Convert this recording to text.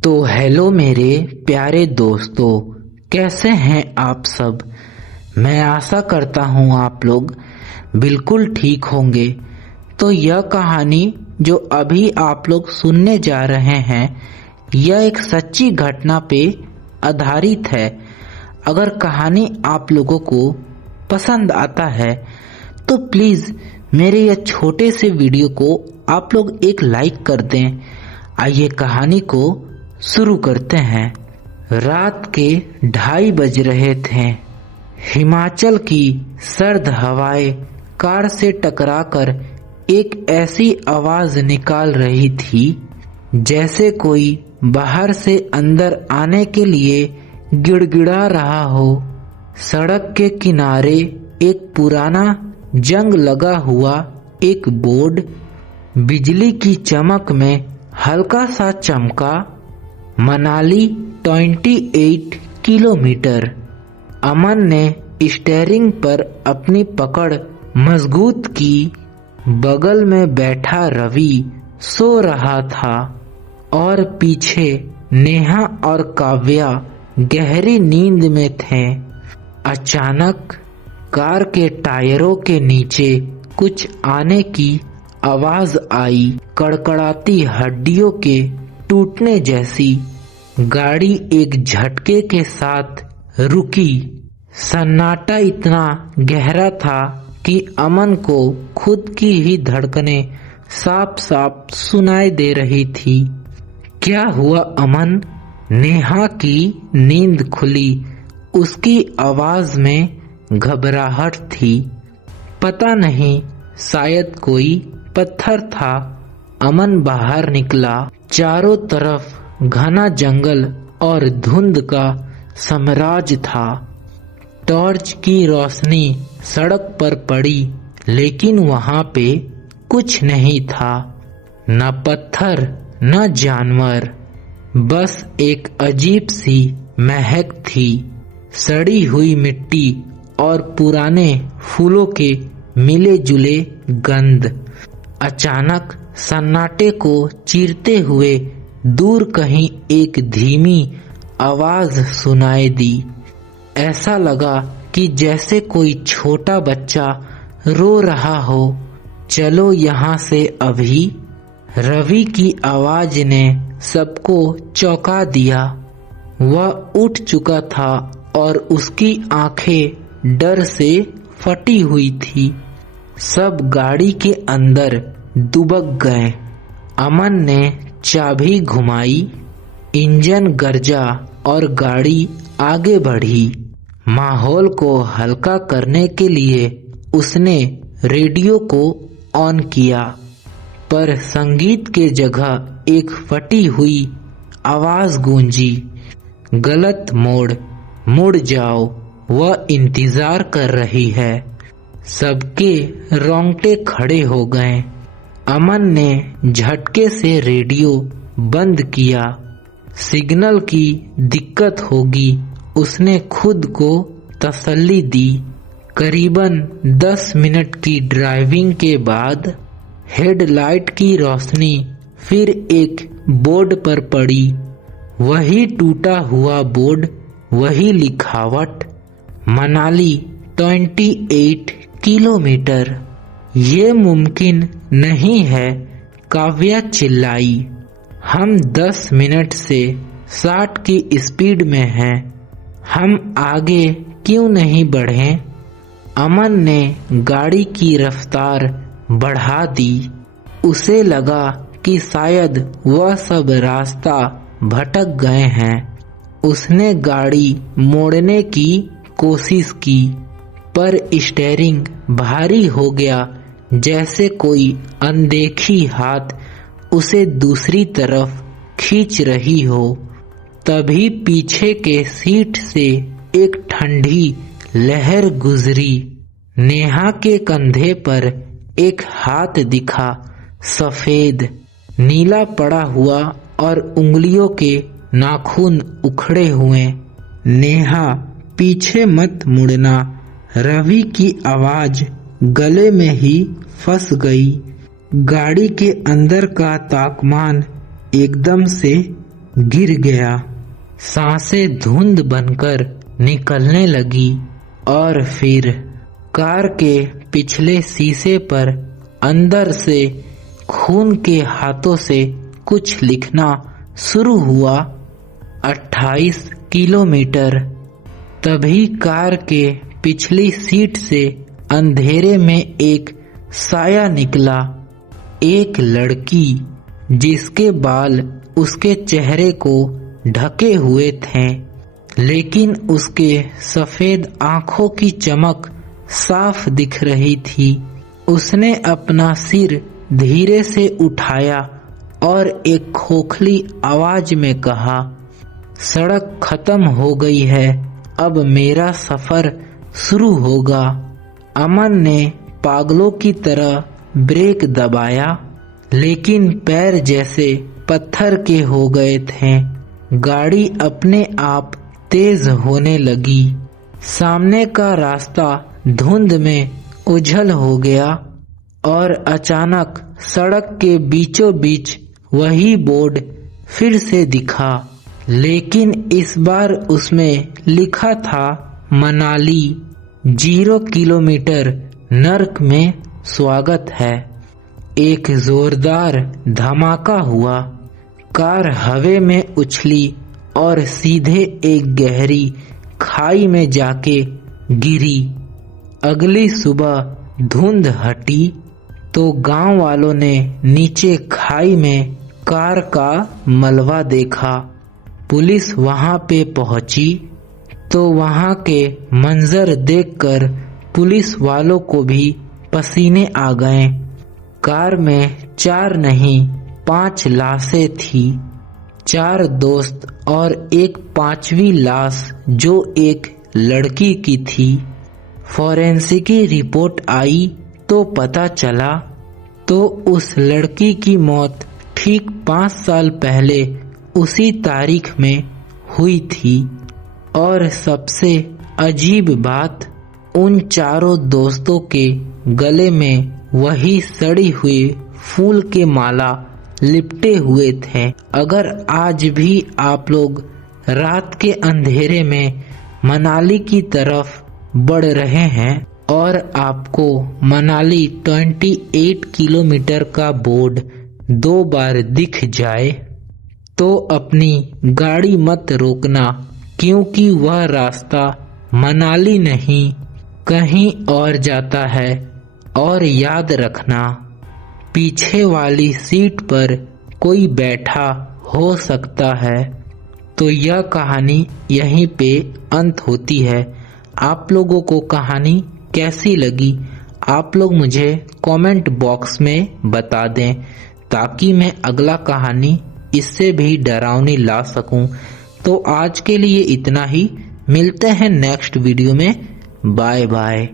तो हेलो मेरे प्यारे दोस्तों, कैसे हैं आप सब। मैं आशा करता हूँ आप लोग बिल्कुल ठीक होंगे। तो यह कहानी जो अभी आप लोग सुनने जा रहे हैं, यह एक सच्ची घटना पे आधारित है। अगर कहानी आप लोगों को पसंद आता है तो प्लीज़ मेरे यह छोटे से वीडियो को आप लोग एक लाइक कर दें। आइए कहानी को शुरू करते हैं। रात के 2:30 बज रहे थे। हिमाचल की सर्द हवाएं कार से टकराकर एक ऐसी आवाज निकाल रही थी जैसे कोई बाहर से अंदर आने के लिए गिड़गिड़ा रहा हो। सड़क के किनारे एक पुराना जंग लगा हुआ एक बोर्ड बिजली की चमक में हल्का सा चमका। मनाली 28 किलोमीटर। अमन ने स्टीयरिंग पर अपनी पकड़ मजबूत की। बगल में बैठा रवि सो रहा था और पीछे नेहा और काव्या गहरी नींद में थे। अचानक कार के टायरों के नीचे कुछ आने की आवाज आई, कड़कड़ाती हड्डियों के टूटने जैसी। गाड़ी एक झटके के साथ रुकी। सन्नाटा इतना गहरा था कि अमन को खुद की ही धड़कनें साफ साफ सुनाई दे रही थी। क्या हुआ अमन? नेहा की नींद खुली। उसकी आवाज में घबराहट थी। पता नहीं, शायद कोई पत्थर था। अमन बाहर निकला। चारों तरफ घना जंगल और धुंध का साम्राज्य था। टॉर्च की रोशनी सड़क पर पड़ी, लेकिन वहां पे कुछ नहीं था। न पत्थर न जानवर, बस एक अजीब सी महक थी। सड़ी हुई मिट्टी और पुराने फूलों के मिले जुले गंध। अचानक सन्नाटे को चीरते हुए दूर कहीं एक धीमी आवाज सुनाई दी। ऐसा लगा कि जैसे कोई छोटा बच्चा रो रहा हो। चलो यहाँ से अभी। रवि की आवाज ने सबको चौंका दिया। वह उठ चुका था और उसकी आंखें डर से फटी हुई थी। सब गाड़ी के अंदर दुबक गए। अमन ने चाबी घुमाई, इंजन गरजा और गाड़ी आगे बढ़ी। माहौल को हल्का करने के लिए उसने रेडियो को ऑन किया, पर संगीत के जगह एक फटी हुई आवाज गूंजी, गलत मोड़, मुड़ जाओ, वह इंतजार कर रही है। सबके रोंगटे खड़े हो गए। अमन ने झटके से रेडियो बंद किया। सिग्नल की दिक्कत होगी, उसने खुद को तसल्ली दी। करीबन 10 मिनट की ड्राइविंग के बाद हेडलाइट की रोशनी फिर एक बोर्ड पर पड़ी। वही टूटा हुआ बोर्ड, वही लिखावट, मनाली 28 किलोमीटर। ये मुमकिन नहीं है, काव्या चिल्लाई। हम 10 मिनट से 60 की स्पीड में हैं। हम आगे क्यों नहीं बढ़ें? अमन ने गाड़ी की रफ्तार बढ़ा दी। उसे लगा कि शायद वह सब रास्ता भटक गए हैं। उसने गाड़ी मोड़ने की कोशिश की, पर स्टीयरिंग भारी हो गया, जैसे कोई अनदेखी हाथ उसे दूसरी तरफ खींच रही हो। तभी पीछे के सीट से एक ठंडी लहर गुजरी। नेहा के कंधे पर एक हाथ दिखा, सफेद, नीला पड़ा हुआ और उंगलियों के नाखून उखड़े हुए। नेहा, पीछे मत मुड़ना। रवि की आवाज गले में ही फंस गई। गाड़ी के अंदर का तापमान एकदम से गिर गया। सांसें धुंध बनकर निकलने लगी और फिर कार के पिछले शीशे पर अंदर से खून के हाथों से कुछ लिखना शुरू हुआ। 28 किलोमीटर। तभी कार के पिछली सीट से अंधेरे में एक साया निकला। एक लड़की जिसके बाल उसके चेहरे को ढके हुए थे, लेकिन उसके सफेद आंखों की चमक साफ दिख रही थी। उसने अपना सिर धीरे से उठाया और एक खोखली आवाज में कहा, सड़क खत्म हो गई है, अब मेरा सफर शुरू होगा। अमन ने पागलों की तरह ब्रेक दबाया, लेकिन पैर जैसे पत्थर के हो गए थे। गाड़ी अपने आप तेज होने लगी। सामने का रास्ता धुंध में उजल हो गया और अचानक सड़क के बीचों बीच वही बोर्ड फिर से दिखा, लेकिन इस बार उसमें लिखा था मनाली 0 किलोमीटर नर्क में स्वागत है। एक जोरदार धमाका हुआ। कार हवा में उछली और सीधे एक गहरी खाई में जाके गिरी। अगली सुबह धुंध हटी तो गांव वालों ने नीचे खाई में कार का मलबा देखा। पुलिस वहां पे पहुंची तो वहां के मंजर देखकर पुलिस वालों को भी पसीने आ गए। कार में 4 नहीं 5 लाशें थी। 4 दोस्त और एक 5वीं लाश जो एक लड़की की थी। फॉरेंसिक की रिपोर्ट आई तो पता चला तो उस लड़की की मौत ठीक 5 साल पहले उसी तारीख में हुई थी। और सबसे अजीब बात, उन चारों दोस्तों के गले में वही सड़ी हुई फूल के माला लिपटे हुए थे। अगर आज भी आप लोग रात के अंधेरे में मनाली की तरफ बढ़ रहे हैं और आपको मनाली 28 किलोमीटर का बोर्ड 2 बार दिख जाए तो अपनी गाड़ी मत रोकना, क्योंकि वह रास्ता मनाली नहीं कहीं और जाता है। और याद रखना, पीछे वाली सीट पर कोई बैठा हो सकता है। तो यह कहानी यहीं पे अंत होती है। आप लोगों को कहानी कैसी लगी आप लोग मुझे कमेंट बॉक्स में बता दें, ताकि मैं अगला कहानी इससे भी डरावनी ला सकूं। तो आज के लिए इतना ही। मिलते हैं नेक्स्ट वीडियो में। Bye bye.